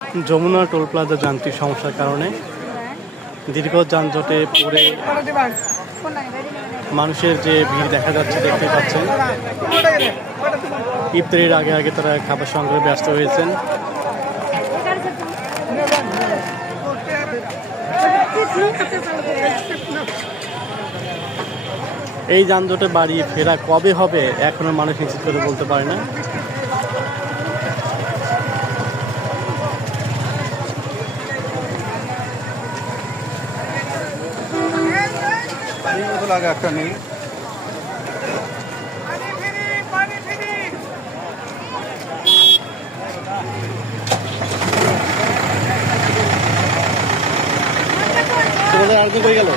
Jamuna toll plaza যান্ত্রিক সমস্যার কারণে দীর্ঘ যানজটে পড়ে মানুষের যে ভিড় দেখা যাচ্ছে দেখতে পাচ্ছেন। ইফতারির আগে আগে তারা খাবার সংগ্রহে ব্যস্ত হয়েছেন। এই যানজটে বাড়ি ফেরা কবে হবে এখনো মানুষ নিশ্চিত করে বলতে পারে না। লাগে একটা নেই তোমাদের আরেকদিন কই গেল?